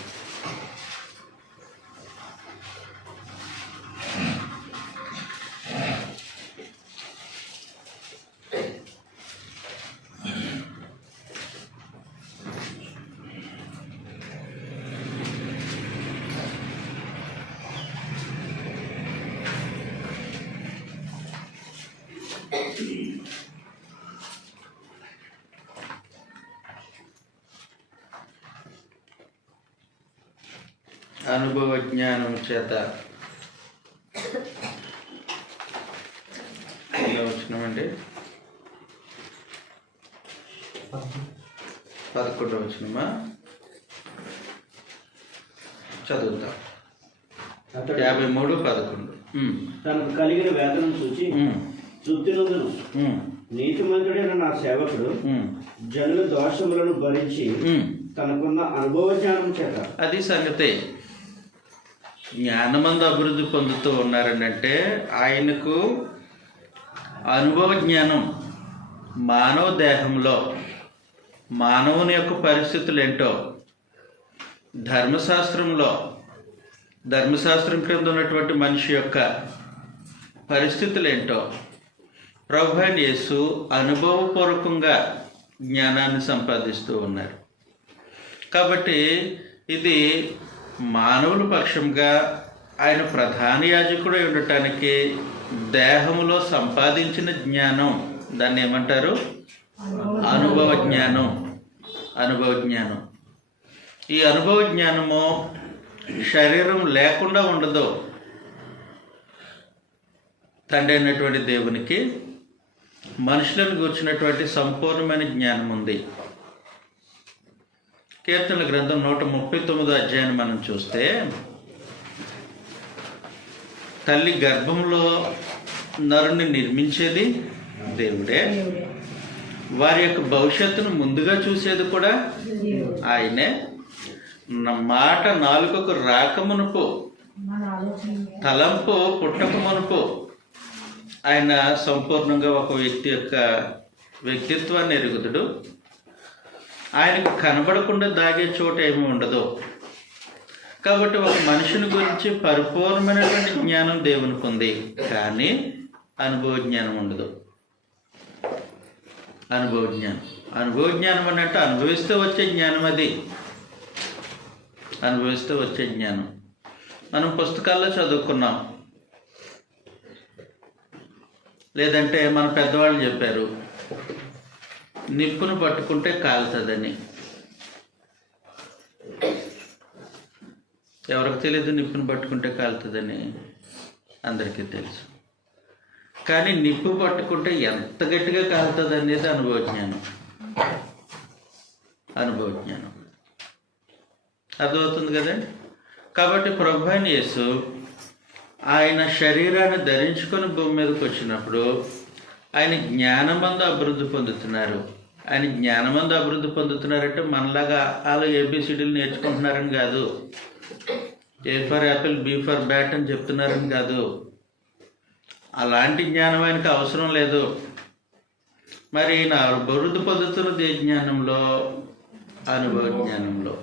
అనుభవ జ్ఞానం చేత ఇలా వచ్చినామండి. 11వ వచనమా చదువుతాం. 53:11. తనకు కలిగిన వేదన చూచి తృప్తి నొందును. నీతిమంతుడైన నా సేవకుడు జనుల దోషములను భరించి తనకున్న అనుభవ జ్ఞానం చేత. అది సంగతి. జ్ఞానమందు అభివృద్ధి పొందుతూ ఉన్నారనంటే ఆయనకు అనుభవ జ్ఞానం, మానవ దేహంలో మానవుని యొక్క పరిస్థితులు ఏంటో, ధర్మశాస్త్రం క్రింద ఉన్నటువంటి మనిషి యొక్క పరిస్థితులు ఏంటో ప్రభు అయిన యేసు అనుభవపూర్వకంగా జ్ఞానాన్ని సంపాదిస్తూ ఉన్నారు. కాబట్టి ఇది మానవుల పక్షంగా ఆయన ప్రధాన యాజకుడై ఉండటానికి దేహంలో సంపాదించిన జ్ఞానం, దాన్ని ఏమంటారు? అనుభవ జ్ఞానం. అనుభవ జ్ఞానం. ఈ అనుభవ జ్ఞానము శరీరం లేకుండా ఉండదు. తండ్రి అయినటువంటి దేవునికి మనుషులను కూర్చున్నటువంటి సంపూర్ణమైన జ్ఞానం ఉంది. కీర్తనల గ్రంథం 139 అధ్యాయాన్ని మనం చూస్తే, తల్లి గర్భంలో నరుని నిర్మించేది దేవుడే, వారి యొక్క భవిష్యత్తును ముందుగా చూసేది కూడా ఆయనే. మాట నాలుకకు రాకమునుపు, తలంపు పుట్టకమునుపు ఆయన సంపూర్ణంగా ఒక వ్యక్తి యొక్క వ్యక్తిత్వాన్ని ఎరుగుదుడు. ఆయనకు కనబడకుండా దాగే చోట ఏమీ ఉండదు. కాబట్టి ఒక మనిషిని గురించి పరిపూర్ణమైనటువంటి జ్ఞానం దేవునికి ఉంది, కానీ అనుభవ జ్ఞానం ఉండదు. అనుభవ జ్ఞానం. అనుభవ జ్ఞానం అన్నట్టు అనుభవిస్తే వచ్చే జ్ఞానం అది. అనుభవిస్తే వచ్చే జ్ఞానం మనం పుస్తకాల్లో చదువుకున్నాం, లేదంటే మన పెద్దవాళ్ళు చెప్పారు నిప్పును పట్టుకుంటే కాలుతుందని. ఎవరికి తెలియదు నిప్పును పట్టుకుంటే కాలుతుందని? అందరికీ తెలుసు. కానీ నిప్పు పట్టుకుంటే ఎంత గట్టిగా కాలుతుంది అనేది అనుభవ జ్ఞానం. అనుభవ జ్ఞానం అర్థమవుతుంది కదండి. కాబట్టి ప్రభు అయిన యేసు ఆయన శరీరాన్ని ధరించుకొని భూమి మీదకి వచ్చినప్పుడు ఆయన జ్ఞానమందు అభివృద్ధి పొందుతున్నారు. ఆయన జ్ఞానమందు అభివృద్ధి పొందుతున్నారంటే మనలాగా వాళ్ళు ఏబిసిడీలు నేర్చుకుంటున్నారని కాదు, A for apple B for bat అని చెప్తున్నారని కాదు. అలాంటి జ్ఞానం ఆయనకు అవసరం లేదు. మరి ఈయన అభివృద్ధి పొందుతున్నది ఏ జ్ఞానంలో? అనుభవ జ్ఞానంలో.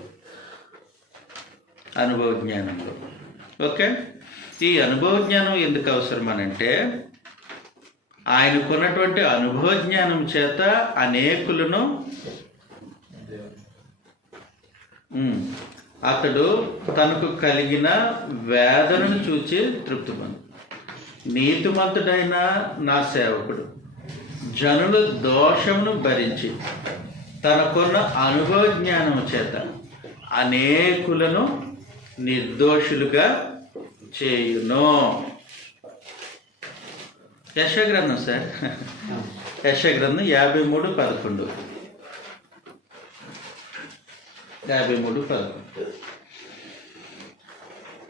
అనుభవ జ్ఞానంలో. ఓకే. ఈ అనుభవ జ్ఞానం ఎందుకు అవసరం అనంటే, ఆయనకున్నటువంటి అనుభవ జ్ఞానం చేత అనేకులను అతడు తనకు కలిగిన వేదనను చూచి తృప్తి పొంది. నీతిమంతుడైన నా సేవకుడు జనుల దోషమును భరించి తనకున్న అనుభవ జ్ఞానం చేత అనేకులను నిర్దోషులుగా చేయును. యెషయా గ్రంథం సార్, యెషయా గ్రంథం 53:11. 53:11.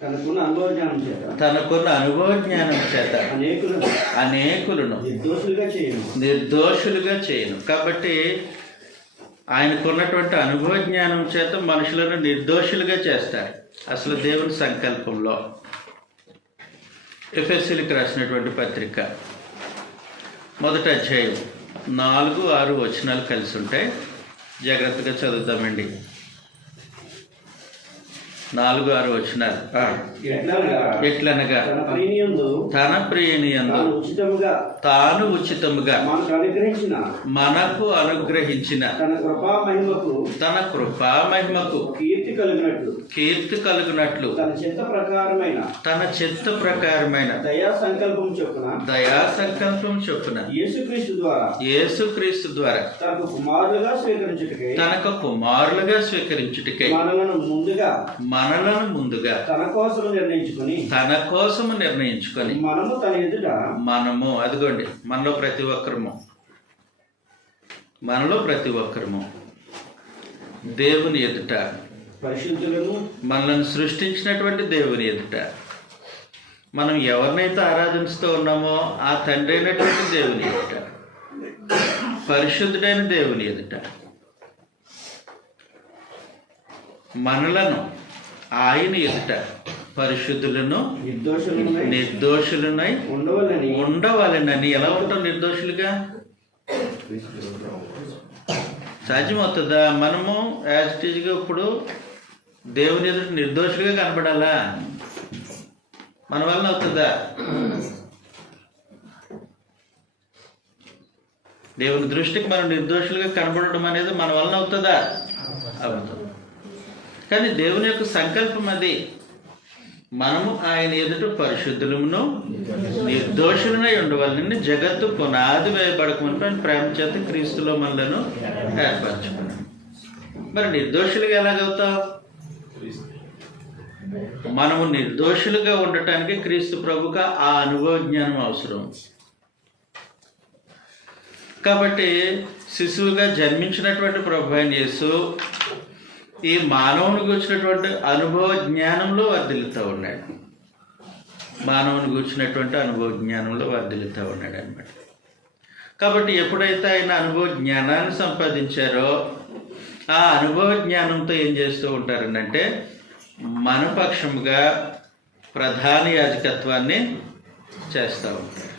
తనకున్న అనుభవ జ్ఞానం చేత తనకున్న అనుభవ జ్ఞానం చేత అనేకులను నిర్దోషులుగా చేయను. కాబట్టి ఆయనకున్నటువంటి అనుభవ జ్ఞానం చేత మనుషులను నిర్దోషులుగా చేస్తారు. అసలు దేవుని సంకల్పంలో ఎఫెసీయులకు రాసినటువంటి పత్రిక 1వ అధ్యాయం 4-6 వచనాలు కలిసి ఉంటాయి. జాగ్రత్తగా చదువుతామండి. 4-6 వచనాలు. ఎట్లనగా తన ప్రియనియందు తాను ఉచితముగా మనకు అనుగ్రహించిన తన కృపా మహిమకు కీర్తి కలుగునట్లు తన చిత్త ప్రకారమైన దయా సంకల్పం చొప్పున యేసుక్రీస్తు ద్వారా తనకు కుమారులుగా స్వీకరించుటకై మనలను ముందుగా తన కోసము నిర్ణయించుకొని మనము అదిగోండి మనలో ప్రతి ఒక్కరము దేవుని ఎదుట, మనల్ని సృష్టించినటువంటి దేవుని ఎదుట, మనం ఎవరినైతే ఆరాధిస్తూ ఉన్నామో ఆ తండ్రి అయినటువంటి దేవుని ఎదుట, పరిశుద్ధుడైన దేవుని ఎదుట మనలను ఆయన ఎదుట పరిశుద్ధులను నిర్దోషులనై ఉండవాలని. ఎలా ఉంటాం నిర్దోషులుగా? సాధ్యమవుతుందా? మనము యాజ్ ఇట్ ఈజ్గా ఇప్పుడు దేవుని ఎదుట నిర్దోషులుగా కనపడాలా? మన వలన అవుతుందా? దేవుని దృష్టికి మనం నిర్దోషులుగా కనబడడం అనేది మన వలన అవుతుందా? అవుతుంది. కానీ దేవుని యొక్క సంకల్పం అది. మనము ఆయన ఎదుట పరిశుద్ధులమును నిర్దోషులనై ఉండవాలని జగత్తు పునాది వేయబడకముందు ఆయన ప్రేమ చేత క్రీస్తులో మనలను ఏర్పరచుకున్నాడు. మరి నిర్దోషులుగా ఎలాగవుతాం? మనము నిర్దోషులుగా ఉండటానికి క్రీస్తు ప్రభుగా ఆ అనుభవ జ్ఞానం అవసరం. కాబట్టి శిశువుగా జన్మించినటువంటి ప్రభు అయిన యేసు ఈ మానవునికి వచ్చినటువంటి అనుభవ జ్ఞానంలో వర్ధిల్లుతూ ఉన్నాడు. మానవునికి వచ్చినటువంటి అనుభవ జ్ఞానంలో వర్ధిల్లుతూ ఉన్నాడు అన్నమాట. కాబట్టి ఎప్పుడైతే ఆయన అనుభవ జ్ఞానాన్ని సంపాదించారో ఆ అనుభవ జ్ఞానంతో ఏం చేస్తూ ఉంటారనంటే మన పక్షముగా ప్రధాన యాజకత్వాన్ని చేస్తూ ఉంటారు.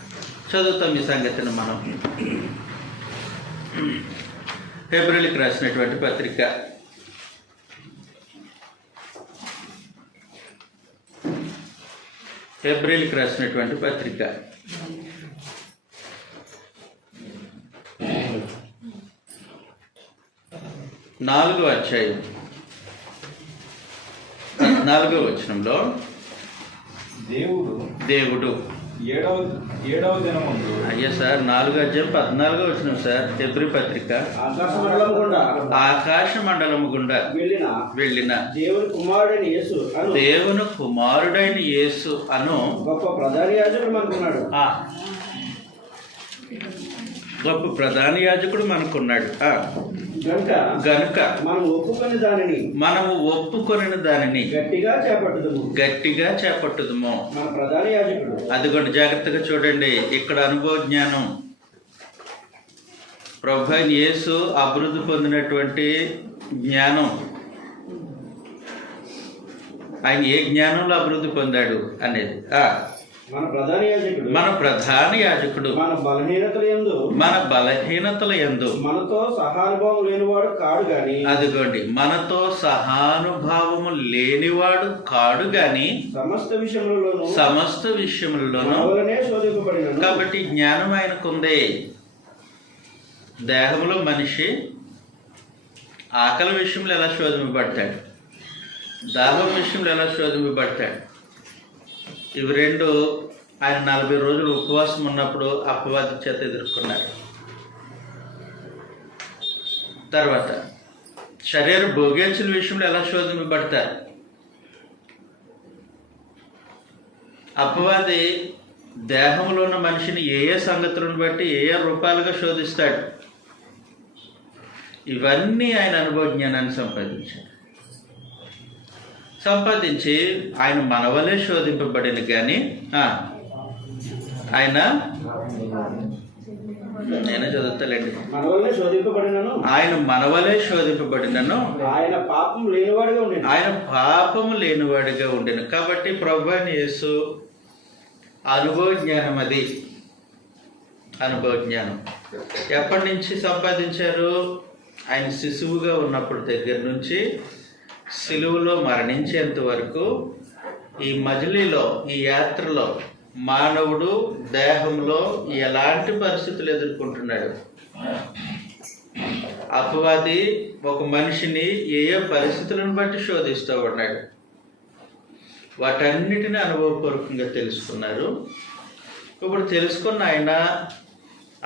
చదువుతాం ఈ సంగతిని మనం. హెబ్రీయులకు రాసినటువంటి పత్రిక 4వ అధ్యాయం 14వ వచనంలో దేవుడు ఏడవ దినమందు అయ్యా సార్ 4వ అధ్యాయం 14వ వచనం సార్. హెబ్రీ పత్రిక ఆకాశ మండలము గుండా వెళ్ళిన దేవుని కుమారుడైన యేసు అను గొప్ప ప్రధాన యాజకుడు మనకున్నాడు. గొప్ప ప్రధాన యాజకుడు మనకున్నాడు. గనుక మనము ఒప్పుకొని దానిని గట్టిగా చేపట్టుదుము. మన ప్రధాన యాజకుడు అదిగోండి, జాగ్రత్తగా చూడండి. ఇక్కడ అనుభవ జ్ఞానం. ప్రభు అయిన యేసు అభివృద్ధి పొందినటువంటి జ్ఞానం. ఆయన ఏ జ్ఞానంలో అభివృద్ధి పొందాడు అనేది. మన ప్రధాన యాజకుడు మన బలహీనతల యందు మనతో సహానుభావం లేనివాడు కాడు గాని. అదిగోండి, మనతో సహానుభావము లేనివాడు కాడు గాని సమస్త విషయములలోనూ శోధింపబడిన. కాబట్టి జ్ఞానం ఆయనకుంది. దేహంలో మనిషి ఆకలి విషయంలో ఎలా శోధింపబడతాడు, దాహం విషయంలో ఎలా శోధింపబడతాడు. ఇవి రెండు ఆయన 40 రోజులు ఉపవాసం ఉన్నప్పుడు అపవాది చేత ఎదుర్కొన్నారు. తర్వాత శరీర భోగేచ్ఛల విషయంలో ఎలా శోధింపబడతారు. అపవాది దేహంలో ఉన్న మనిషిని ఏ ఏ సంగతులను బట్టి ఏ ఏ రూపాలుగా శోధిస్తాడు. ఇవన్నీ ఆయన అనుభవ జ్ఞానాన్ని సంపాదించి ఆయన మనవలే శోధింపబడిన కానీ ఆయన నేనే చదువుతాలేండి. ఆయన మనవలే శోధింపబడినను ఆయన పాపము లేనివాడిగా ఉండెను. కాబట్టి ప్రభువైన యేసు అనుభవ జ్ఞానం. అది అనుభవ జ్ఞానం ఎప్పటి నుంచి సంపాదించారు? ఆయన శిశువుగా ఉన్నప్పుడు దగ్గర నుంచి సిలువలో మరణించేంత వరకు ఈ మజిలీలో, ఈ యాత్రలో మానవుడు దేహంలో ఎలాంటి పరిస్థితులు ఎదుర్కొంటున్నాడు. అపవాది ఒక మనిషిని ఏ ఏ పరిస్థితులను బట్టి శోధిస్తూ ఉన్నాడు. వాటన్నిటిని అనుభవపూర్వకంగా తెలుసుకున్నారు. ఇప్పుడు తెలుసుకున్న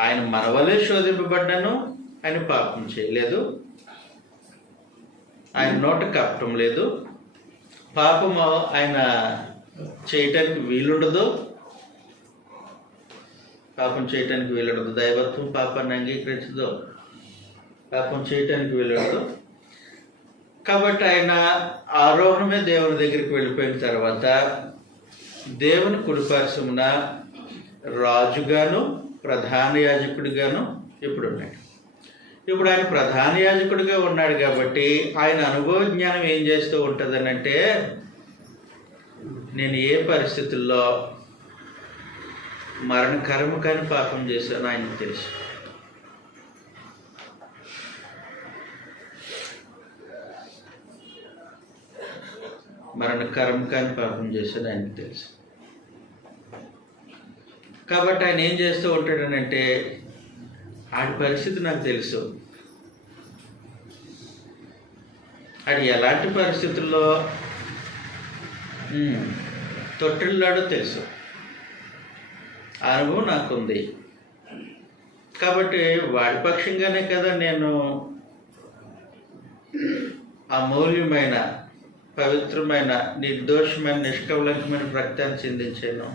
ఆయన మనవలే శోధింపబడ్డాను. ఆయన పాపం చేయలేదు, ఆయన నోట కప్పటం లేదు, పాపము ఆయన చేయటానికి వీలుండదు. పాపం చేయటానికి వీలుండదు. దైవత్వం పాపాన్ని అంగీకరించదు, పాపం చేయటానికి వీలుండదు. కాబట్టి ఆయన ఆరోహణమే దేవుని దగ్గరికి వెళ్ళిపోయిన తర్వాత దేవుని కుడిపార్శ్వమున రాజుగాను ప్రధాన యాజకుడిగాను ఇప్పుడు ఉన్నాడు. ఇప్పుడు ఆయన ప్రధాన యాజకుడిగా ఉన్నాడు కాబట్టి ఆయన అనుభవ జ్ఞానం ఏం చేస్తూ ఉంటుందని అంటే, నేను ఏ పరిస్థితుల్లో మరణకరము కాని పాపం చేశాను ఆయనకు తెలుసు. మరణకరం కాని పాపం చేశాను ఆయనకు తెలుసు. కాబట్టి ఆయన ఏం చేస్తూ ఉంటాడనంటే, ఆడి పరిస్థితి నాకు తెలుసు. ఆడు ఎలాంటి పరిస్థితుల్లో తొట్టిల్లాడో తెలుసు, ఆ అనుభవం నాకుంది. కాబట్టి వాడి పక్షంగానే కదా నేను అమూల్యమైన, పవిత్రమైన, నిర్దోషమైన, నిష్కలంకమైన రక్తాన్ని చిందించాను.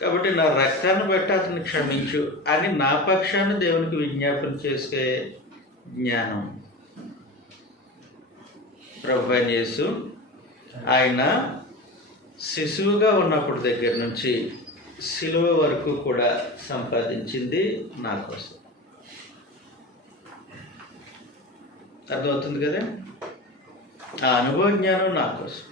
కాబట్టి నా రక్తాన్ని బట్టి అతన్ని క్షమించు అని నా పక్షాన్ని దేవునికి విజ్ఞాపన చేసే జ్ఞానం ప్రభువైన యేసు ఆయన శిశువుగా ఉన్నప్పుడు దగ్గర నుంచి సిలువ వరకు కూడా సంపాదించింది నా కోసం. అర్థమవుతుంది కదా? ఆ అనుభవ జ్ఞానం నా కోసం,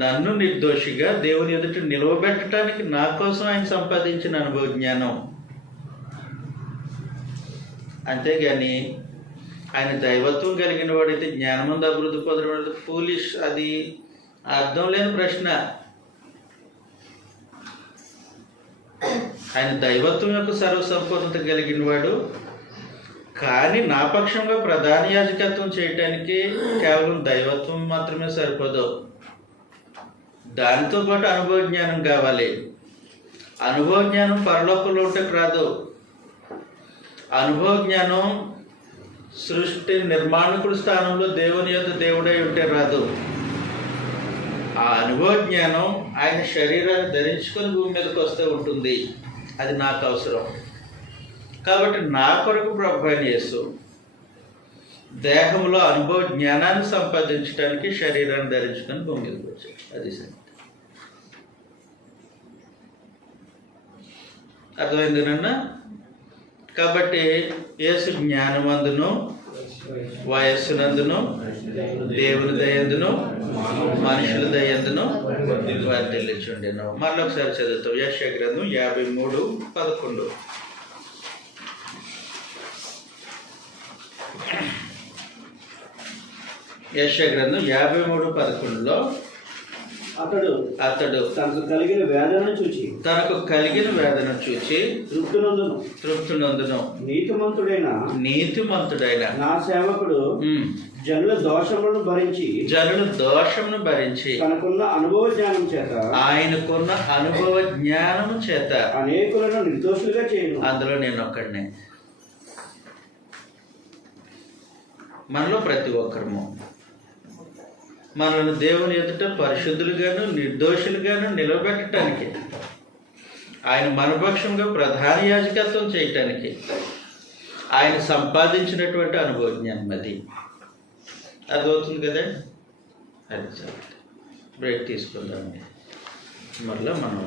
నన్ను నిర్దోషిగా దేవుని ఎదుట నిలవబెట్టడానికి నా కోసం ఆయన సంపాదించిన అనుభవ జ్ఞానం. అంతేగాని ఆయన దైవత్వం కలిగిన వాడైతే, జ్ఞానమందు అభివృద్ధి పొందడం ఫూలిష్, అది అర్థం లేని ప్రశ్న. ఆయన దైవత్వం యొక్క సర్వసంపూర్ణత కలిగిన వాడు, కానీ నా పక్షంగా ప్రధాన యాజకత్వం చేయటానికి కేవలం దైవత్వం మాత్రమే సరిపోదు, దానితో పాటు అనుభవ జ్ఞానం కావాలి. అనుభవ జ్ఞానం పరలోకంలో ఉంటే రాదు. అనుభవ జ్ఞానం సృష్టి నిర్మాణకుడి స్థానంలో దేవుని యొక్క దేవుడై ఉంటే రాదు. ఆ అనుభవ జ్ఞానం ఆయన శరీరాన్ని ధరించుకొని భూమి మీదకి వస్తే ఉంటుంది. అది నాకు అవసరం. కాబట్టి నా కొరకు ప్రభువైన యేసు దేహంలో అనుభవ జ్ఞానాన్ని సంపాదించడానికి శరీరాన్ని ధరించుకొని భూమి మీదకి వచ్చాడు. అది సంగతి. అర్థమైంది నాన్న? కాబట్టి యేసు జ్ఞానమందును, వయస్సునందును, దేవుని దయందును, మనుషుల దయందును వర్ధిల్లుచుండెను. మరొకసారి చదువుతాం. యెషయా గ్రంథం 53:11. యెషయా గ్రంథం 53:11లో అతడు తనకు కలిగిన వేదనను చూచి తృప్తినందును నీతిమంతుడైన నా సేవకుడు జనుల దోషములను భరించి తనకున్న అనుభవ జ్ఞానము చేత అనేకులను నిర్దోషులుగా చేయను. అందులో నేను ఒక్కడినే. మనలో ప్రతి ఒక్కరము మనల్ని దేవుని ఎదుట పరిశుద్ధులుగాను నిర్దోషులుగాను నిలబెట్టడానికి, ఆయన మనపక్షంగా ప్రధాన యాజకత్వం చేయటానికి ఆయన సంపాదించినటువంటి అనుభవ జ్ఞానం అది. అర్థమవుతుంది కదా? అది చాలు. బ్రేక్ తీసుకుందామండి. మళ్ళీ మనం